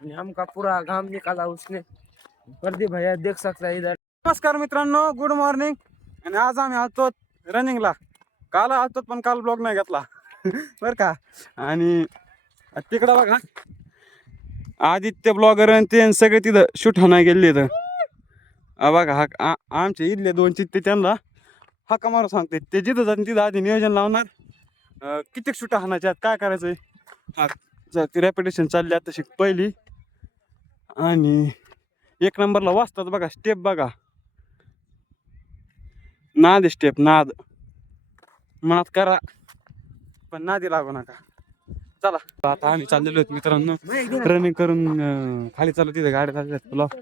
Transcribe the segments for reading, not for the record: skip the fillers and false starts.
हमका पूरा घाम निकाला उसने। प्रदीप भैया देख सकता है इधर। नमस्कार मित्रांनो, गुड मॉर्निंग. आणि आज आम्ही आलतो रनिंगला. काल आलतो पण काल ब्लॉग नाही घेतला बरं का. आणि तिकडं बघा आदित्य ब्लॉगर आणि ते सगळे तिथं शूट हाणाय गेले तर बघा हा आमचे इथले दोन चित्ते त्यांना हाका मारू सांगते. ते जिथं जातील तिथं आधी नियोजन लावणार किती शूट हाणायच्या काय करायचंय. हा ती रॅपिटेशन चालली आता तशी पहिली. आणि एक नंबरला वाचतात बघा स्टेप बघा. नाद स्टेप नाद मनात करा पण नादी लागू नका. चला आता आम्ही चाललेलो आहेत मित्रांनो रनिंग करून खाली चालू तिथे गाड्या चालल्यात ब्लॉक.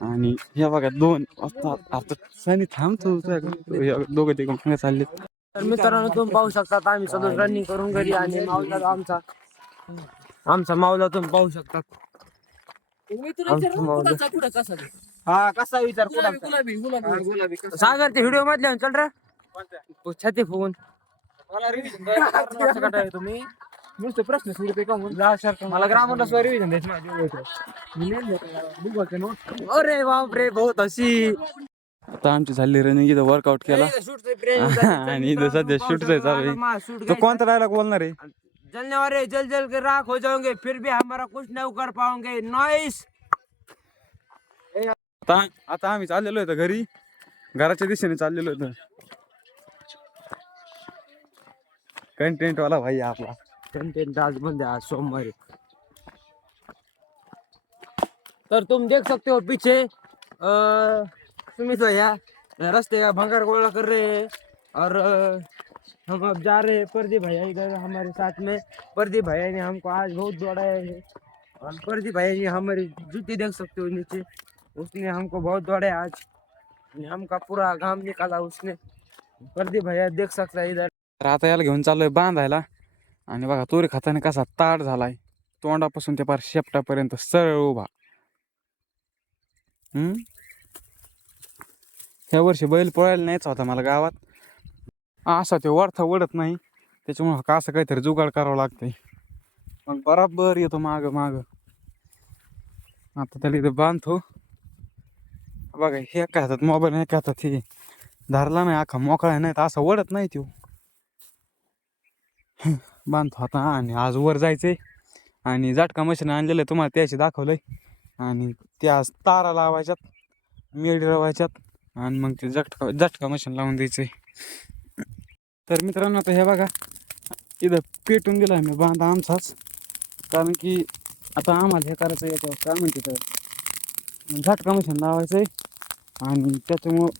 आणि हे बघा 2 वाजता आता सनी थांबतो दोघं ते कंपन्या चालले. तर मित्रांनो तुम्ही पाहू शकता आम्ही चालू रनिंग करून घरी. आणि माऊला आमचा माऊला तुम्ही पाहू शकता. हा कसा विचार सागर ते व्हिडिओ मधले चल रे छाती फुगून तुम्ही नुसते प्रश्न सुरू का मला ग्रामरला रिव्हिजन द्यायची. अरे बाप रे बहुत हसी. आता आमची झाली रनिंग इथं वर्कआउट केला आणि इथं सध्या शूट चालू आहे. तो कोणता डायलॉग बोलणार आहे. जलने वाले जल जल के राख हो जाओगे फिर भी हमारा कुछ नहीं कर पाओगे. नॉइस. आता आम्ही चाललेलो आहे घरी. घराच्या दिशेने चाललेलो आहे. कंटेंट वाला भाई आपला कंटेंट आज बंद है आज सोमवार. तर तुम देख सकते हो पीछे सुमित भैया रास्ते का भंगार गोला कर रहे हैं. और हम अब जा रहे हैं. प्रदीप भैया इधर हमारे साथ में. प्रदीप भैया ने हमको आज बहुत दौड़ाया है. और प्रदीप भैया ने हमारी जूती देख सकते हो नीचे. उसने हमको बहुत दौड़ाया आज. हमका पूरा घाम निकाला उसने. प्रदीप भैया देख सकता है इधर. आता याला घेऊन चाललोय बांधायला. आणि बघा तोरी खाताने कसा ताट झालाय. तोंडापासून ते पार शेपटापर्यंत सरळ उभा. ह्या वर्षी बैल पळायला नाहीच होता मला गावात. असा ते वरथा वडत नाही त्याच्यामुळं का असं काहीतरी जुगाड करावं लागतंय. मग बराबर येतो माग माग. आता त्याला इथं बांधतो. बघा हे एका हातात मोबाईल एका हातात हे धरला नाही अख्खा मोकळा नाही तर असं वडत नाही तो. बांधतो आता. आणि आज वर जायचंय. आणि झटका मशीन आणलेलं आहे तुम्हाला त्याशी दाखवलंय. आणि त्या तारा लावायच्यात मेडी लावायच्यात आणि मग ते झटका मशीन लावून द्यायचंय. तर मित्रांनो आता हे बघा इथं पेटून दिला मी बांधा आमचाच. कारण की आता आम्हाला हे करायचं येतं काय म्हणते तर झटका मशीन लावायचंय. आणि त्याच्यामुळं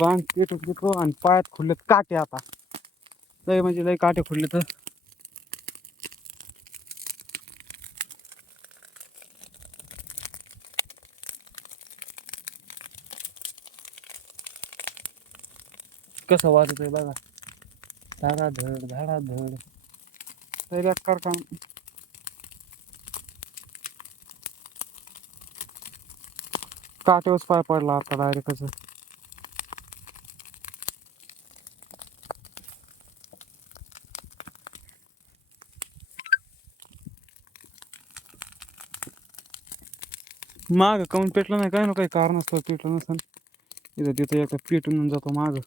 बांध पेटून देतो. आणि पायात खुललेत काटे. आता लय म्हणजे लय काटे खुलले तर कसं वाजतोय बघा. धाडाधड धाडाधड तरी कर काम. काटेवच पाय पडला आता डायरेक्टच. माग काऊन पेटलं नाही काय ना काही कारण असतं पेटलं नसेल. इथं तिथं एका पेटून जातो माग.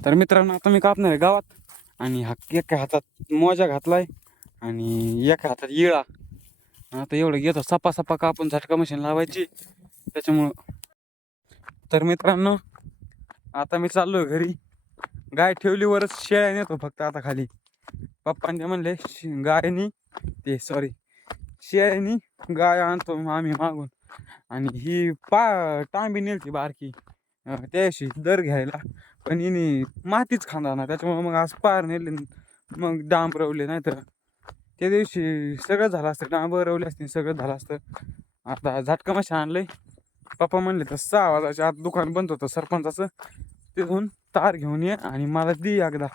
तर मित्रांनो आता मी कापणार आहे गावात. आणि हा एका हातात मोजा घातलाय आणि एका हातात येळा. आता एवढं घेतो सपा सपा कापून झटका मशीन लावायची त्याच्यामुळं. तर मित्रांनो आता मी चाललोय घरी. गाय ठेवलीवरच शेळ्या नेतो फक्त आता खाली. पप्पांनी म्हणले गायनी ते सॉरी शेळ्यानी गाय आणतो आम्ही मागून. आणि ही टांबी नेलती बारकी त्याशी दर घ्यायला. पण हिने मातीच खांदा ना त्याच्यामुळे मग आज पार नेले. मग डांबरवले नाही तर त्या दिवशी सगळं झालं असतं. डांबरवले असते सगळं झालं असतं. आता झटका मशीन आणलंय. पप्पा म्हणले तर 6 वाजायच्या आत दुकान बंद होतं सरपंचाचं. तिथून तार घेऊन ये आणि मला दी एकदा.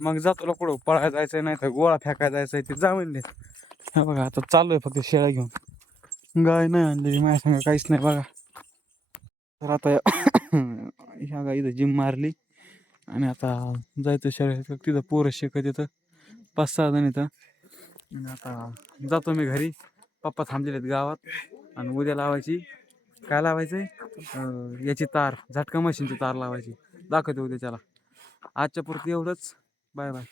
मग जातो कुठं पळायला जायचं नाही तर गोळा फेकायला जायचं ते जा म्हणले. हे बघा आता चालू आहे फक्त शेळ्या घेऊन. गाय नाही आणलेली माझ्या संग काहीच नाही बघा. तर आता ह्या गा इथं जिम मारली आणि आता जायचं शर्यत तिथं पोरं शिकत येतं 5-6 जण इथं. आणि आता जातो मी घरी. पप्पा थांबलेले आहेत गावात आणि उद्या लावायची काय लावायचंय याची तार झटका मशीनची तार लावायची. दाखवतो उद्या त्याला. आजच्या पुरती एवढंच. Bye bye.